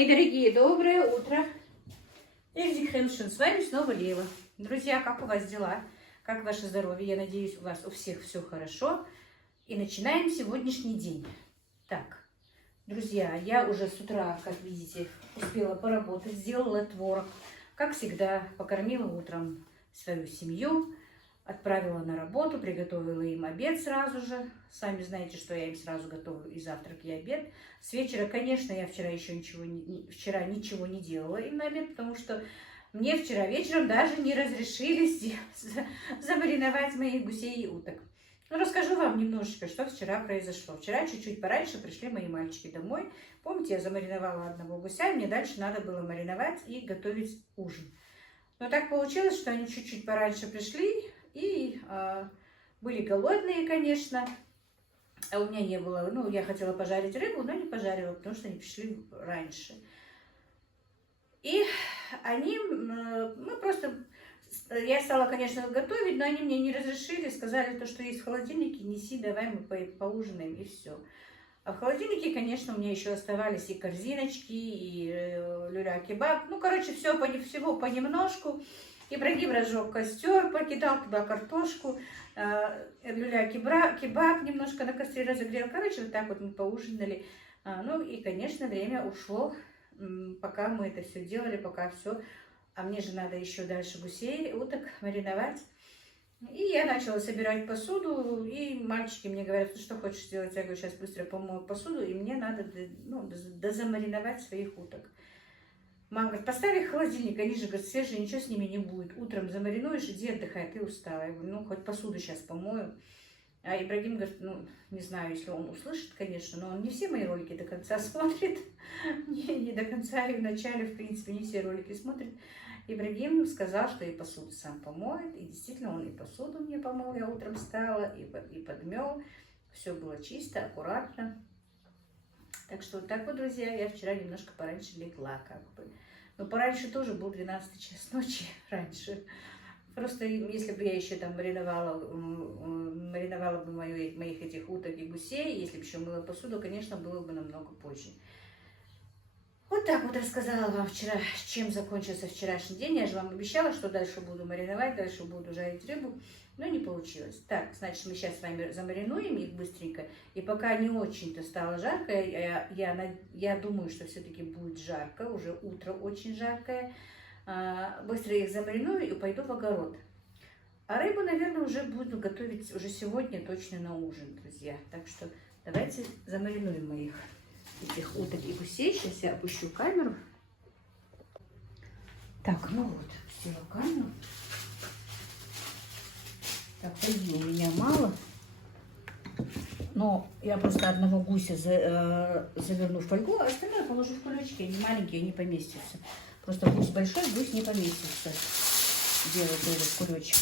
Мои дорогие, доброе утро. Эльзи Хеншин, с вами снова Лила. Друзья, как у вас дела? Как ваше здоровье? Я надеюсь, у вас у всех все хорошо. И начинаем сегодняшний день. Так, друзья, я уже с утра, как видите, успела поработать, сделала творог. Как всегда, покормила утром свою семью, отправила на работу, приготовила им обед сразу же. Сами знаете, что я им сразу готовлю и завтрак, и обед. С вечера, конечно, я вчера ничего не делала им на обед, потому что мне вчера вечером даже не разрешили замариновать моих гусей и уток. Ну, расскажу вам немножечко, что вчера произошло. Вчера чуть-чуть пораньше пришли мои мальчики домой. Помните, я замариновала одного гуся, и мне дальше надо было мариновать и готовить ужин. Но так получилось, что они чуть-чуть пораньше пришли и были голодные, конечно. А у меня не было, я хотела пожарить рыбу, но не пожарила, потому что они пришли раньше. И я стала, конечно, готовить, но они мне не разрешили, сказали, то, что есть в холодильнике, неси, давай мы поужинаем, и все. А в холодильнике, конечно, у меня еще оставались и корзиночки, и люля-кебаб. Всего понемножку. Ибрагим разжег костер, покидал туда картошку, люля-кебаб немножко на костре разогрел. Вот так вот мы поужинали. И, конечно, время ушло, пока мы это все делали, пока все. А мне же надо еще дальше гусей, уток мариновать. И я начала собирать посуду, и мальчики мне говорят, что хочешь сделать? Я говорю, сейчас быстро помою посуду, и мне надо дозамариновать своих уток. Мама говорит, поставь их в холодильник, они же, говорит, свежие, ничего с ними не будет. Утром замаринуешь, иди отдыхай, ты устала. Я говорю, хоть посуду сейчас помою. А Ибрагим говорит, не знаю, если он услышит, конечно, но он не все мои ролики до конца смотрит. Не до конца, и в начале, в принципе, не все ролики смотрит. Ибрагим сказал, что и посуду сам помоет, и действительно он и посуду мне помыл, я утром встала, и подмел. Все было чисто, аккуратно. Так что вот так вот, друзья, я вчера немножко пораньше легла, как бы. Но пораньше тоже был 12 час ночи раньше. Просто если бы я еще там мариновала бы моих этих уток и гусей, если бы еще мыла посуду, конечно, было бы намного позже. Вот так вот рассказала вам вчера, чем закончился вчерашний день. Я же вам обещала, что дальше буду мариновать, дальше буду жарить рыбу, но не получилось. Так, значит, мы сейчас с вами замаринуем их быстренько. И пока не очень-то стало жарко, я думаю, что все-таки будет жарко, уже утро очень жаркое. Быстро их замариную и пойду в огород. А рыбу, наверное, уже буду готовить уже сегодня точно на ужин, друзья. Так что давайте замаринуем моих этих уток и гусей. Сейчас я опущу камеру. Так, опустила камеру. Так, фольги у меня мало. Но я просто одного гуся заверну в фольгу, а остальное положу в кулечки. Они маленькие, не поместятся. Просто гусь большой, гусь не поместится. Делаю тоже в кулечек.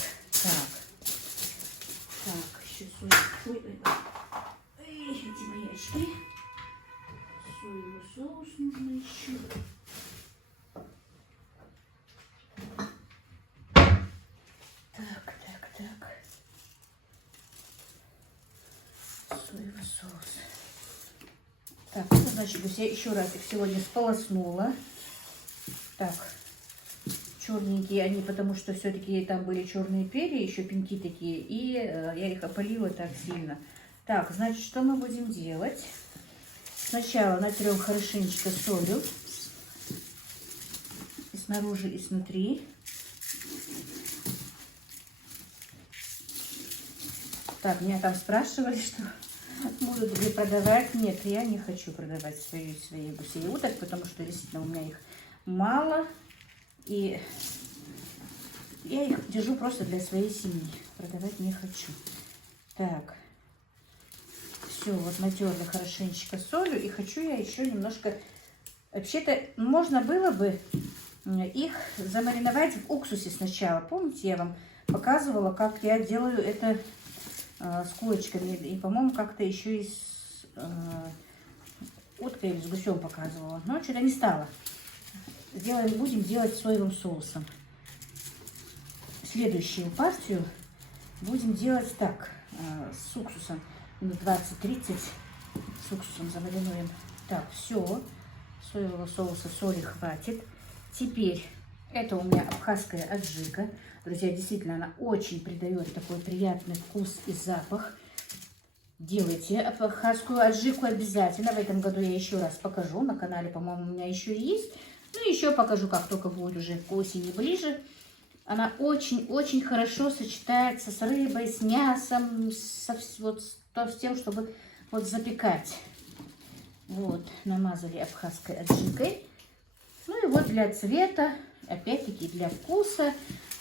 Так, сейчас эти мои очки. Соевый соус нужно еще. Так. Соевый соус. Так, значит, я еще раз их сегодня сполоснула. Так, черненькие они, потому что все-таки там были черные перья, еще пеньки такие, и я их опалила так сильно. Так, значит, что мы будем делать? Сначала натрем хорошенечко солью, и снаружи, и снутри. Так, меня там спрашивали, что будут ли продавать. Нет, я не хочу продавать свои гусей и уток, потому что действительно у меня их мало, и я их держу просто для своей семьи. Продавать не хочу. Так, все, вот натерла хорошенечко солью, и хочу я еще немножко... Вообще-то можно было бы их замариновать в уксусе сначала. Помните, я вам показывала, как я делаю это с курочками, и, по-моему, как-то еще и с уткой или с гусем показывала, но что-то не стало. Будем делать соевым соусом. Следующую партию будем делать так, с уксусом, минут 20-30 с уксусом замаринуем. Так, все, Соевого соуса соли хватит. Теперь это у меня абхазская аджика. Друзья, действительно, она очень придает такой приятный вкус и запах. Делайте абхазскую аджику обязательно. В этом году я еще раз покажу. На канале, по-моему, у меня еще есть. Ну, еще покажу, как только будет уже к осени ближе. Она очень-очень хорошо сочетается с рыбой, с мясом, с тем, чтобы вот запекать. Вот, намазали абхазской аджикой. Ну и вот для цвета, опять-таки для вкуса,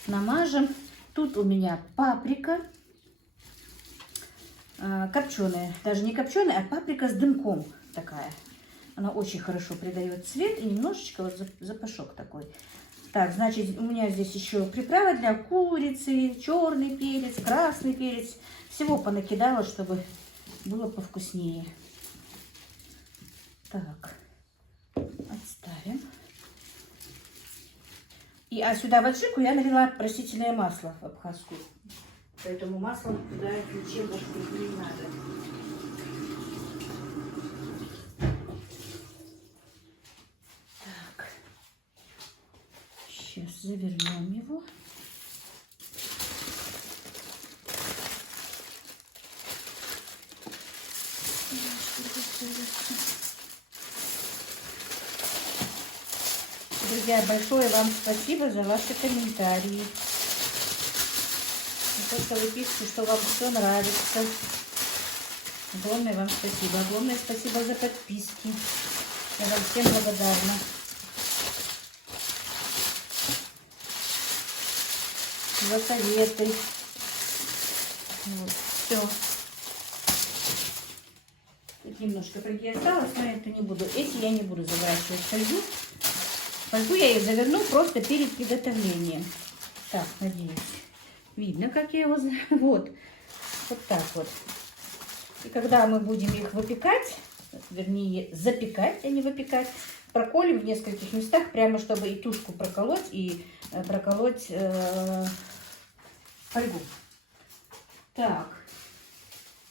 намажем. Тут у меня паприка копченая, даже не копченая, а паприка с дымком такая. Она очень хорошо придает цвет и немножечко вот запашок такой. Так, значит, у меня здесь еще приправа для курицы, черный перец, красный перец. Всего понакидала, чтобы было повкуснее. Так, отставим. А сюда в аджику я налила растительное масло абхазскую. Поэтому масло туда ничем больше не надо. Так. Сейчас завернем его. Друзья, большое вам спасибо за ваши комментарии. За то, что вы пишете, что вам все нравится. Огромное вам спасибо. Огромное спасибо за подписки. Я вам всем благодарна. За советы. Вот, все. Тут немножко фольги осталось, но это не буду. Эти я не буду заворачивать в фольгу. Фольгу я их заверну просто перед приготовлением. Так, надеюсь, видно, как я его... Вот. Вот так вот. И когда мы будем их выпекать, вернее, запекать, а не выпекать, проколем в нескольких местах, прямо чтобы и тушку проколоть, и проколоть фольгу. Так.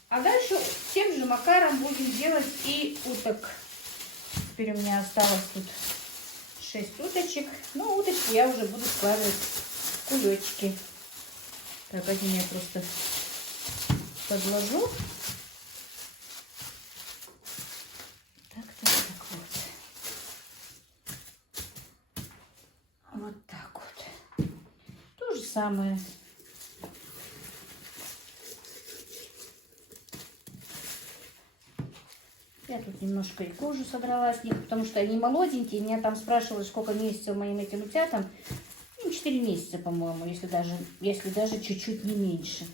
А дальше тем же макаром будем делать и уток. Теперь у меня осталось тут 6 уточек. Ну, уточки я уже буду складывать в кулечки. Так, один я просто подложу. Так, вот. Вот так вот. То же самое. Я тут немножко и кожу содрала с них, потому что они молоденькие. Меня там спрашивали, сколько месяцев моим этим утятам. 4 месяца, по-моему, если даже чуть-чуть не меньше.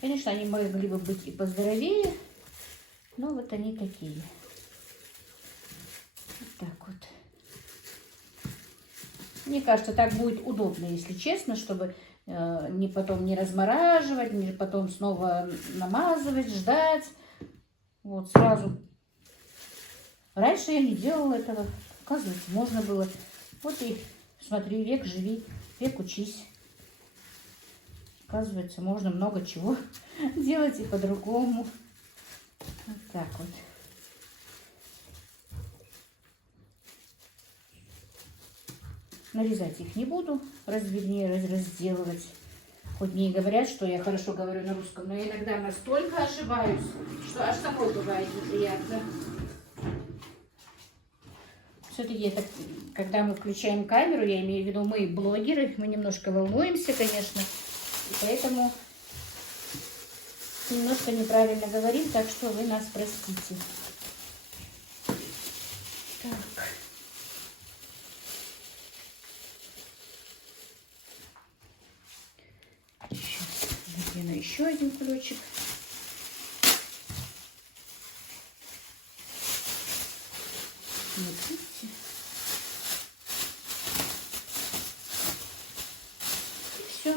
Конечно, они могли бы быть и поздоровее, но вот они такие. Вот так вот. Мне кажется, так будет удобно, если честно, чтобы потом не размораживать, не потом снова намазывать, ждать. Вот сразу. Раньше я не делала этого. Оказывается, можно было. Вот и смотри, век живи, век учись. Оказывается, можно много чего делать и по-другому. Вот так вот. Нарезать их не буду, разделывать. Хоть мне и говорят, что я хорошо говорю на русском, но я иногда настолько ошибаюсь, что аж самой бывает неприятно. Все-таки это, когда мы включаем камеру, я имею в виду, мы блогеры, мы немножко волнуемся, конечно, и поэтому немножко неправильно говорим, так что вы нас простите. Так. Сейчас надену еще один кулечек. Вот видите. И все.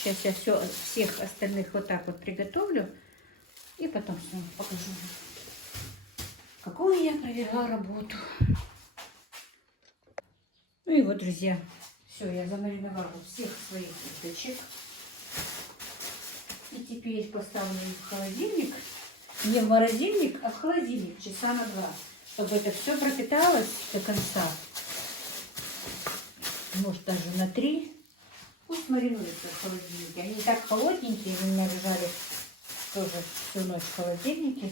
Сейчас я всех остальных вот так вот приготовлю. И потом снова покажу, какую я провела работу. Ну и вот, друзья, все, я замариновала всех своих уточек. И теперь поставлю их в холодильник. Не в морозильник, а в холодильник часа на 2. чтобы это все пропиталось до конца. Может, даже на 3. Пусть маринуются в холодильнике. Они и так холодненькие, у меня лежали тоже всю ночь в холодильнике.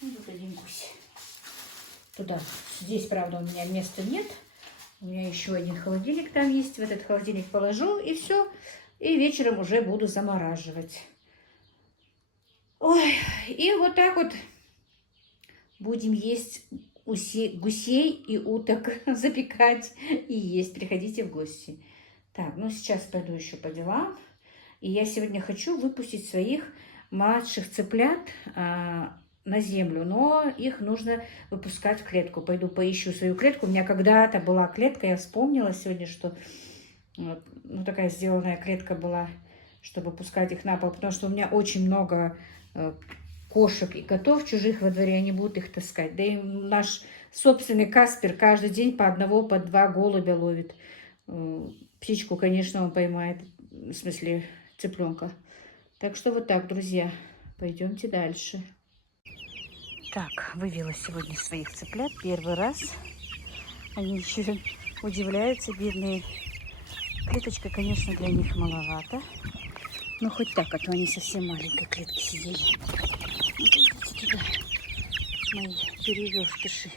И вот один гусь. Туда. Здесь, правда, у меня места нет. У меня еще один холодильник там есть. В этот холодильник положу и все. И вечером уже буду замораживать. Ой, и вот так вот будем есть гусей и уток, запекать и есть. Приходите в гости. Так, ну сейчас пойду еще по делам. И я сегодня хочу выпустить своих младших цыплят на землю, но их нужно выпускать в клетку. Пойду поищу свою клетку. У меня когда-то была клетка, я вспомнила сегодня, что ну, такая сделанная клетка была, чтобы пускать их на пол, потому что у меня очень много кошек и котов чужих во дворе, они будут их таскать. Да и наш собственный Каспер каждый день по одного, по 2 голубя ловит. Птичку, конечно, он поймает, в смысле цыпленка. Так что вот так, друзья, пойдемте дальше. Так, вывела сегодня своих цыплят первый раз. Они еще удивляются, бедные. Клеточка, конечно, для них маловато. Но хоть так, а то они совсем маленькой клетки сидели. Вот видите, туда мои перевертыши.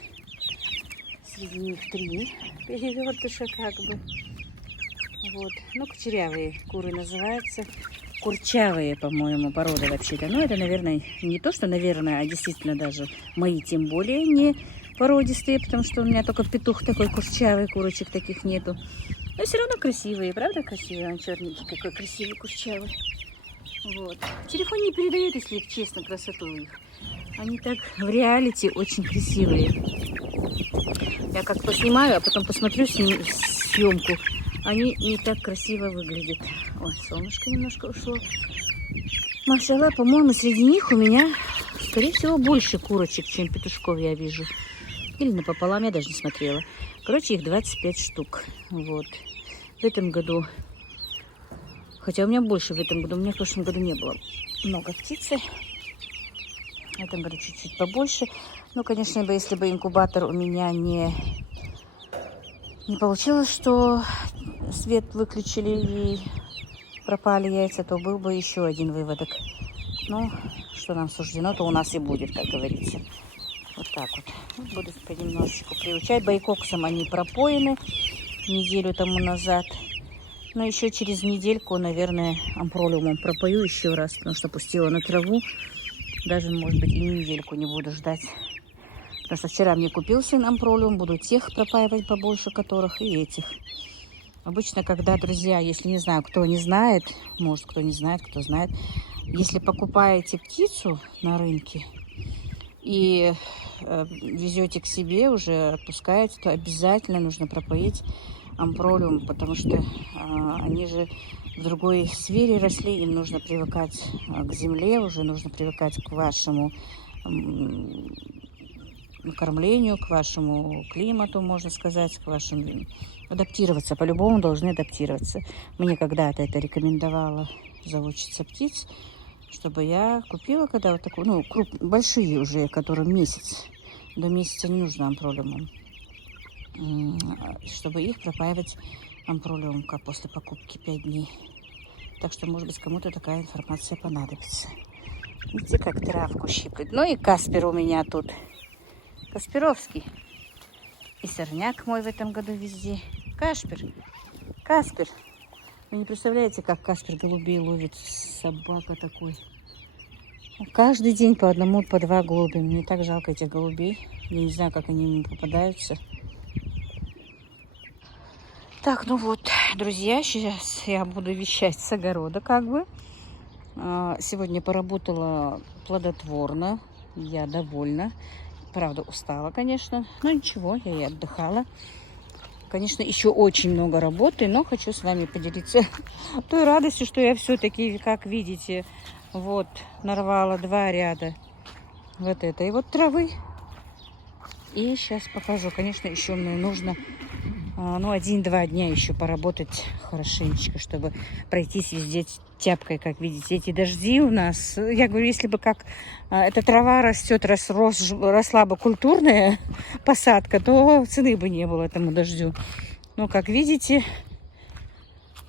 Среди них 3 перевертыша как бы. Вот. Ну, кучерявые куры называются. Курчавые, по-моему, породы вообще-то. Но это, наверное, не то, что, наверное, а действительно даже мои тем более не породистые, потому что у меня только петух такой курчавый, курочек таких нету. Но все равно красивые, правда красивые? Он черненький, какой красивый, курчавый. Вот. Телефон не передает, если честно, красоту их. Они так в реалити очень красивые. Я как поснимаю, а потом посмотрю съемку. Они не так красиво выглядят. Ой, солнышко немножко ушло. Машалла, по-моему, среди них у меня, скорее всего, больше курочек, чем петушков я вижу. Или напополам, я даже не смотрела. Короче, их 25 штук. Вот. В этом году... Хотя у меня больше в этом году. У меня в прошлом году не было много птицы. В этом году чуть-чуть побольше. Ну, конечно, если бы инкубатор у меня не получилось, что свет выключили и пропали яйца, то был бы еще один выводок. Ну, что нам суждено, то у нас и будет, как говорится. Вот так вот. Буду понемножечку приучать. Байкоксом они пропоены неделю тому назад. Но еще через недельку, наверное, ампролиумом пропою еще раз, потому что пустила на траву. Даже, может быть, и недельку не буду ждать. Потому что вчера мне купил сын ампролиум, буду тех пропаивать побольше, которых и этих. Обычно, когда, друзья, если не знаю, кто не знает, может, кто не знает, кто знает, если покупаете птицу на рынке и везете к себе, уже отпускаете, то обязательно нужно пропоить ампролиум, потому что они же в другой сфере росли, им нужно привыкать к земле, уже нужно привыкать к вашему кормлению, к вашему климату, можно сказать, к вашему... Адаптироваться, по-любому должны адаптироваться. Мне когда-то это рекомендовала заводчица птиц, чтобы я купила, когда вот такую, ну, большие уже, которым месяц. До месяца не нужно ампролиумом. Чтобы их пропаивать ампролиумом после покупки 5 дней. Так что, может быть, кому-то такая информация понадобится. Видите, как травку щиплет. Ну и Каспер у меня тут. Касперовский. И сорняк мой в этом году везде. Каспер. Вы не представляете, как Каспер голубей ловит. Собака такой. Каждый день по одному, по 2 голубя. Мне так жалко этих голубей. Я не знаю, как они ему попадаются. Так, ну вот, друзья, сейчас я буду вещать с огорода, как бы. Сегодня поработала плодотворно. Я довольна. Правда, устала, конечно. Но ничего, я и отдыхала. Конечно, еще очень много работы, но хочу с вами поделиться той радостью, что я все-таки, как видите, вот, нарвала 2 ряда вот этой вот травы. И сейчас покажу. Конечно, еще мне нужно Ну, 1-2 дня еще поработать хорошенечко, чтобы пройтись везде тяпкой, как видите. Эти дожди у нас, я говорю, если бы как эта трава растет, росла бы культурная посадка, то цены бы не было этому дождю. Но, как видите,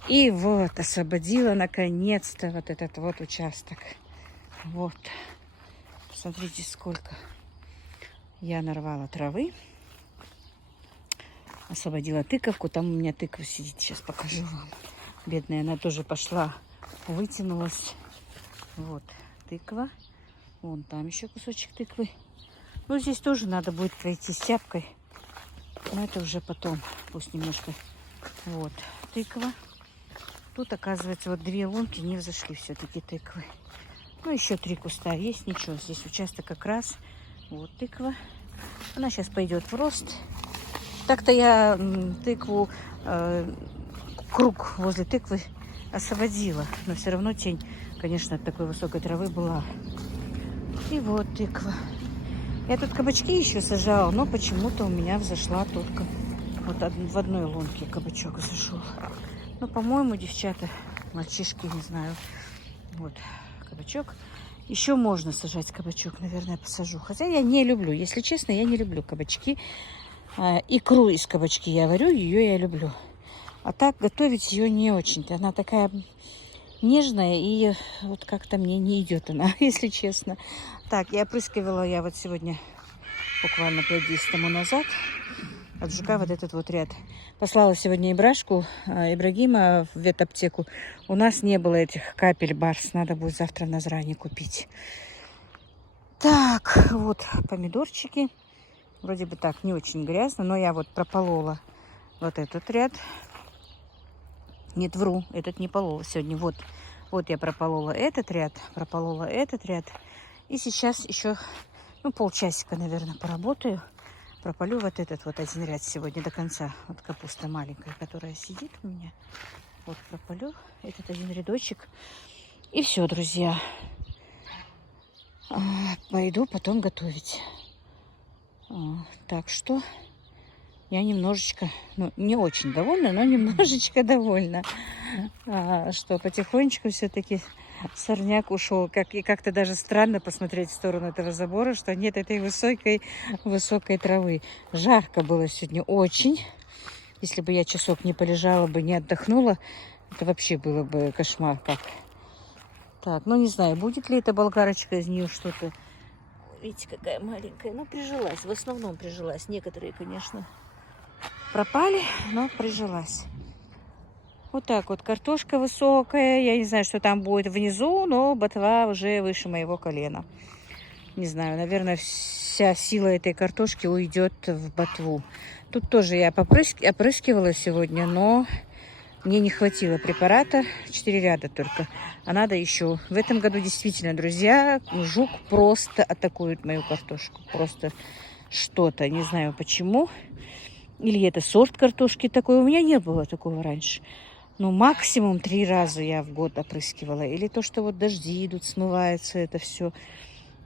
и вот освободила наконец-то вот этот вот участок. Вот. Посмотрите, сколько я нарвала травы. Освободила тыковку. Там у меня тыква сидит. Сейчас покажу вам. Бедная, она тоже пошла, вытянулась. Вот тыква. Вон там еще кусочек тыквы. Ну, здесь тоже надо будет пройти с тяпкой. Но это уже потом. Пусть немножко. Вот тыква. Тут, оказывается, вот 2 лунки не взошли все-таки тыквы. Ну, еще 3 куста есть. Ничего, здесь участок как раз. Вот тыква. Она сейчас пойдет в рост. Так-то я тыкву, круг возле тыквы освободила. Но все равно тень, конечно, от такой высокой травы была. И вот тыква. Я тут кабачки еще сажала, но почему-то у меня взошла только вот в одной лунке кабачок зашел. Ну, по-моему, девчата, мальчишки, не знаю. Вот кабачок. Еще можно сажать кабачок, наверное, посажу. Хотя я не люблю, если честно, я не люблю кабачки. Икру из кабачки я варю, ее я люблю. А так готовить ее не очень-то. Она такая нежная и вот как-то мне не идет она, если честно. Так, я опрыскивала я вот сегодня, буквально 5 дней тому назад, от жука вот этот вот ряд. Послала сегодня Ибрашку, Ибрагима в ветаптеку. У нас не было этих капель барс. Надо будет завтра в Назране купить. Так, вот помидорчики. Вроде бы так, не очень грязно, но я вот прополола вот этот ряд. Нет, вру, этот не полола сегодня. Вот я прополола этот ряд, И сейчас еще, ну, полчасика, наверное, поработаю. Прополю вот этот вот один ряд сегодня до конца. Вот капуста маленькая, которая сидит у меня. Вот прополю этот один рядочек. И все, друзья. Пойду потом готовить. Так что я немножечко, ну, не очень довольна, но немножечко довольна, что потихонечку все-таки сорняк ушел. И как-то даже странно посмотреть в сторону этого забора, что нет этой высокой травы. Жарко было сегодня очень. Если бы я часок не полежала бы, не отдохнула, это вообще было бы кошмар как. Так, ну не знаю, будет ли эта болгарочка из нее что-то. Видите, какая маленькая. Ну, прижилась. В основном прижилась. Некоторые, конечно, пропали, но прижилась. Вот так вот. Картошка высокая. Я не знаю, что там будет внизу, но ботва уже выше моего колена. Не знаю, наверное, вся сила этой картошки уйдет в ботву. Тут тоже я опрыскивала сегодня, но мне не хватило препарата. 4 ряда только. А надо еще. В этом году действительно, друзья, жук просто атакует мою картошку. Просто что-то. Не знаю почему. Или это сорт картошки такой. У меня не было такого раньше. Ну, максимум 3 раза я в год опрыскивала. Или то, что вот дожди идут, смывается это все.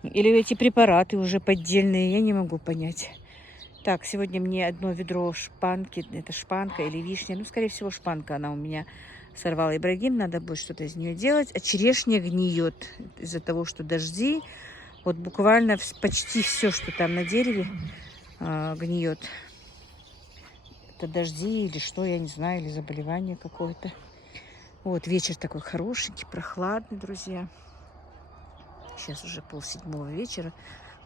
Или эти препараты уже поддельные. Я не могу понять. Так, сегодня мне одно ведро шпанки. Это шпанка или вишня. Ну, скорее всего, шпанка она у меня сорвала. Ибрагим, надо будет что-то из нее делать. А черешня гниет из-за того, что дожди. Вот буквально почти все, что там на дереве, гниет. Это дожди или что, я не знаю, или заболевание какое-то. Вот вечер такой хорошенький, прохладный, друзья. Сейчас уже 6:30 вечера.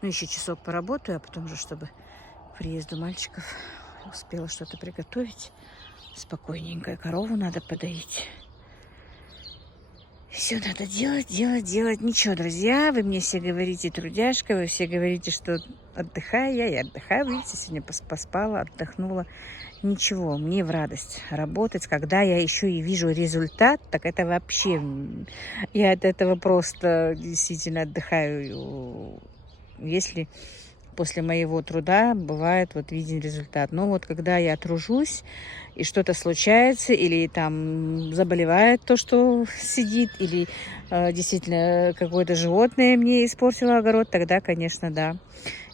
Ну, еще часок поработаю, а потом же, чтобы к приезду мальчиков успела что-то приготовить. Спокойненько. Корову надо подоить. Все надо делать. Ничего, друзья, вы мне все говорите, трудяшка, вы все говорите, что отдыхаю. Я и отдыхаю. Видите, сегодня поспала, отдохнула. Ничего, мне в радость работать. Когда я еще и вижу результат, так это вообще... Я от этого просто действительно отдыхаю. Если после моего труда бывает вот виден результат. Но вот когда я тружусь, и что-то случается, или там заболевает то, что сидит, или действительно какое-то животное мне испортило огород, тогда, конечно, да.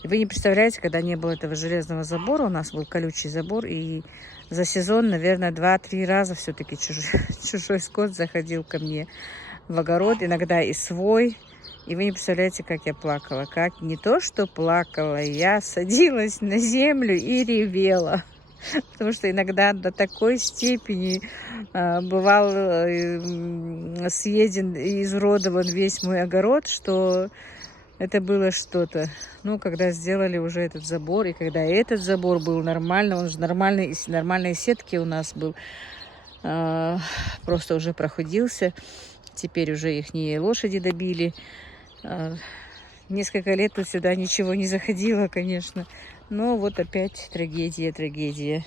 И вы не представляете, когда не было этого железного забора, у нас был колючий забор, и за сезон, наверное, 2-3 раза все-таки чужой скот заходил ко мне в огород, иногда и свой. И вы не представляете, как я плакала. Как не то, что плакала, я садилась на землю и ревела. Потому что иногда до такой степени бывал съеден и изуродован весь мой огород, что это было что-то. Ну, когда сделали уже этот забор, и когда этот забор был нормально, он же нормальный, из нормальной сетки у нас был, просто уже проходился. Теперь уже их лошади добили. Несколько лет тут сюда ничего не заходило, конечно. Но вот опять трагедия, трагедия.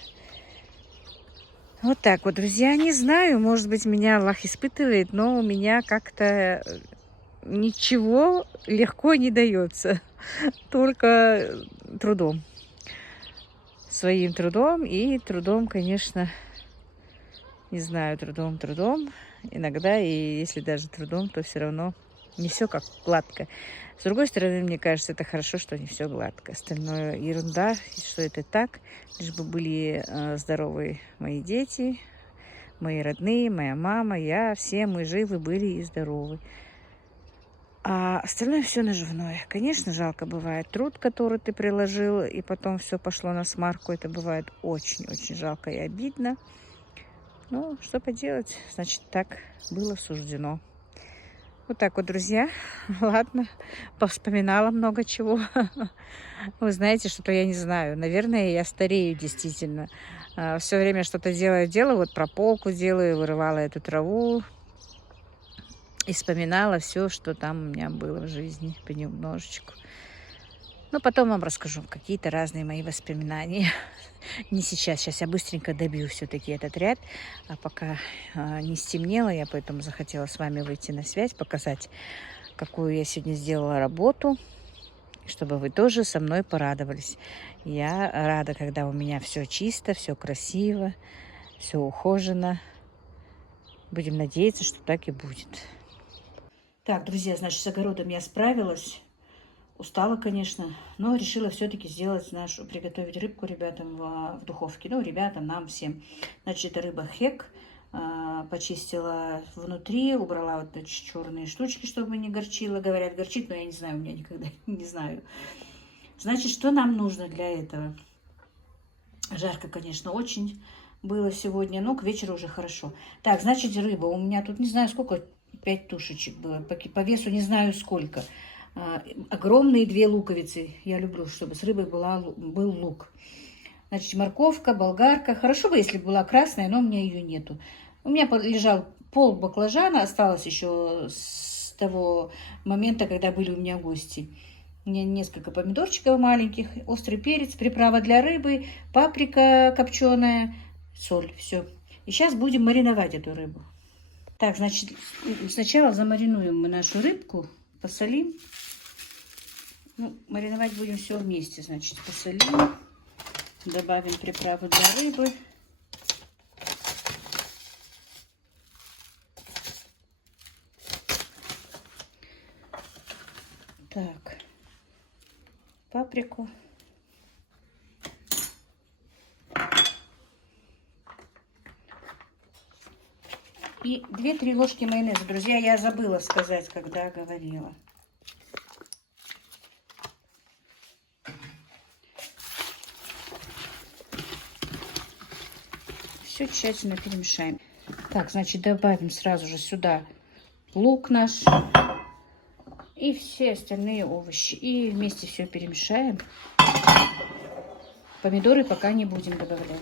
Вот так вот, друзья. Не знаю, может быть, меня Аллах испытывает, но у меня как-то ничего легко не дается. Только трудом. Своим трудом и трудом, конечно, не знаю, трудом. Иногда, и если даже трудом, то все равно не все как гладко. С другой стороны, мне кажется, это хорошо, что не все гладко. Остальное ерунда, что это так. Лишь бы были здоровы мои дети, мои родные, моя мама, я, все мы живы были и здоровы. А остальное все наживное. Конечно, жалко бывает труд, который ты приложил, и потом все пошло на смарку. Это бывает очень-очень жалко и обидно. Ну, что поделать, значит, так было суждено. Вот так вот, друзья. Ладно, повспоминала много чего. Вы знаете, что-то я не знаю. Наверное, я старею действительно. Все время что-то делаю. Вот прополку делаю, вырывала эту траву. И вспоминала все, что там у меня было в жизни, понемножечку. Но потом вам расскажу какие-то разные мои воспоминания. Не сейчас. Сейчас я быстренько добью все-таки этот ряд. А пока не стемнело, я поэтому захотела с вами выйти на связь, показать, какую я сегодня сделала работу, чтобы вы тоже со мной порадовались. Я рада, когда у меня все чисто, все красиво, все ухожено. Будем надеяться, что так и будет. Так, друзья, значит, с огородом я справилась. Устала, конечно, но решила все-таки сделать приготовить рыбку ребятам в духовке. Ну, ребятам, нам всем. Значит, это рыба хек. Почистила внутри, убрала вот эти черные штучки, чтобы не горчило. Говорят, горчит, но я не знаю, у меня никогда не знаю. Значит, что нам нужно для этого? Жарко, конечно, очень было сегодня, но к вечеру уже хорошо. Так, значит, рыба. У меня тут не знаю сколько, 5 тушечек было. По весу не знаю сколько. Огромные 2 луковицы. Я люблю, чтобы с рыбой был лук. Значит, морковка, болгарка. Хорошо бы, если была красная, но у меня ее нету. У меня лежал пол баклажана. Осталось еще с того момента, когда были у меня гости. У меня несколько помидорчиков маленьких, острый перец, приправа для рыбы, паприка копченая, соль. Все. И сейчас будем мариновать эту рыбу. Так, значит, сначала замаринуем мы нашу рыбку, посолим. Ну, мариновать будем все вместе, значит, посолим, добавим приправу для рыбы. Так, паприку. И 2-3 ложки майонеза. Друзья, я забыла сказать, когда говорила. Все тщательно перемешаем. Так, значит, добавим сразу же сюда лук наш и все остальные овощи. И вместе все перемешаем. Помидоры пока не будем добавлять.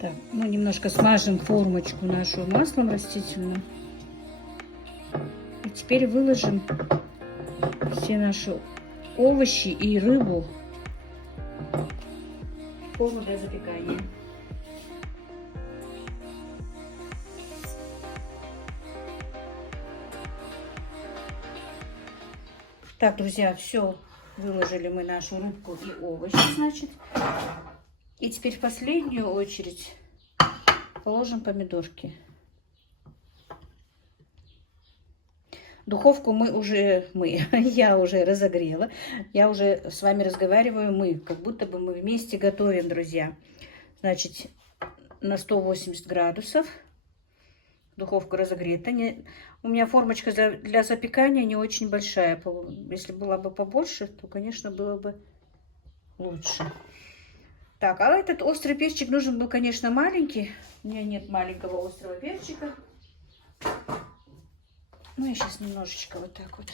Так, мы немножко смажем формочку нашу маслом растительным. И теперь выложим все наши овощи и рыбу в форму для запекания. Так, друзья, все, выложили мы нашу рыбку и овощи, значит. И теперь в последнюю очередь положим помидорки. Духовку я уже разогрела. Я уже с вами разговариваю, как будто бы мы вместе готовим, друзья. Значит, на 180 градусов. Духовка разогрета. У меня формочка для запекания не очень большая. Если была бы побольше, то, конечно, было бы лучше. Так, а этот острый перчик нужен был, конечно, маленький. У меня нет маленького острого перчика. Ну, я сейчас немножечко вот так вот.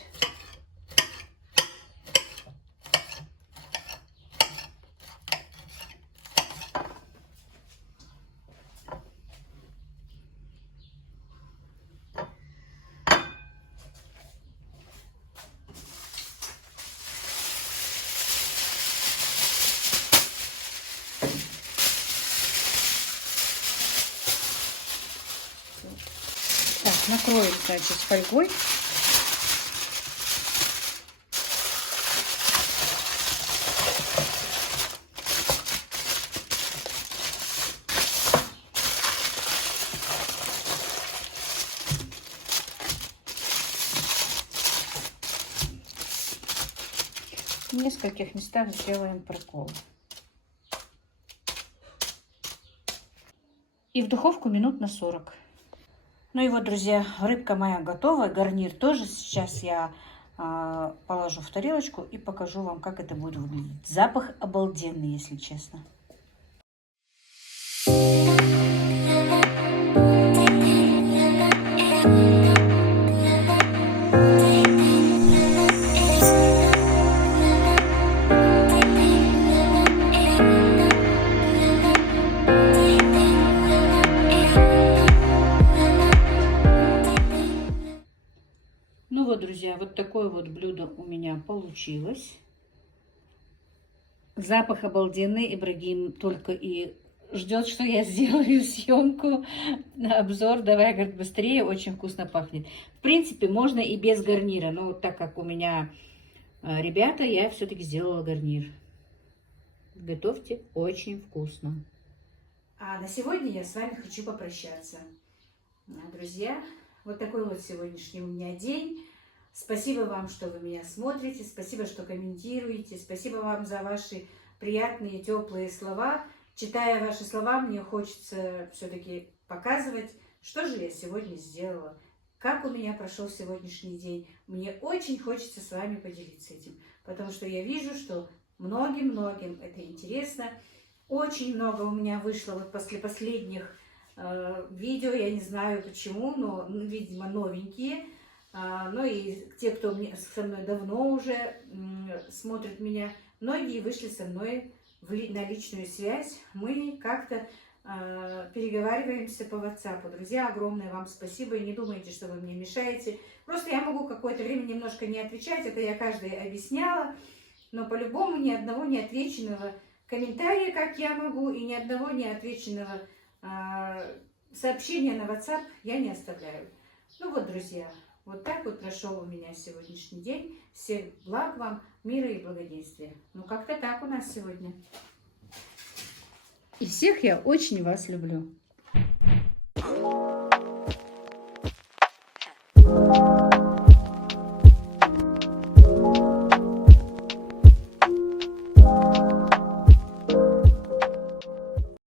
Так, накроем, значит, фольгой. В нескольких местах сделаем прокол. И в духовку минут на 40. Ну и вот, друзья, рыбка моя готова. Гарнир тоже. Сейчас я положу в тарелочку и покажу вам, как это будет выглядеть. Запах обалденный, если честно. Ну вот, друзья, вот такое вот блюдо у меня получилось. Запах обалденный. Ибрагим только и ждет, что я сделаю съемку на обзор. Давай, говорит, быстрее, очень вкусно пахнет. В принципе, можно и без гарнира, но вот так как у меня ребята, я все-таки сделала гарнир. Готовьте, очень вкусно. А на сегодня я с вами хочу попрощаться. Друзья, вот такой вот сегодняшний у меня день. Спасибо вам, что вы меня смотрите, спасибо, что комментируете, спасибо вам за ваши приятные, теплые слова. Читая ваши слова, мне хочется все-таки показывать, что же я сегодня сделала, как у меня прошел сегодняшний день. Мне очень хочется с вами поделиться этим, потому что я вижу, что многим это интересно. Очень много у меня вышло вот после последних видео, я не знаю почему, но, видимо, новенькие. Ну и те, кто со мной давно уже смотрит меня, многие вышли со мной на личную связь. Мы как-то переговариваемся по WhatsApp. Друзья, огромное вам спасибо. И не думайте, что вы мне мешаете. Просто я могу какое-то время немножко не отвечать. Это я каждой объясняла. Но по-любому ни одного неотвеченного комментария, как я могу, и ни одного неотвеченного сообщения на WhatsApp я не оставляю. Ну вот, друзья. Вот так вот прошел у меня сегодняшний день. Всех благ вам, мира и благоденствия. Ну, как-то так у нас сегодня. И всех я очень вас люблю.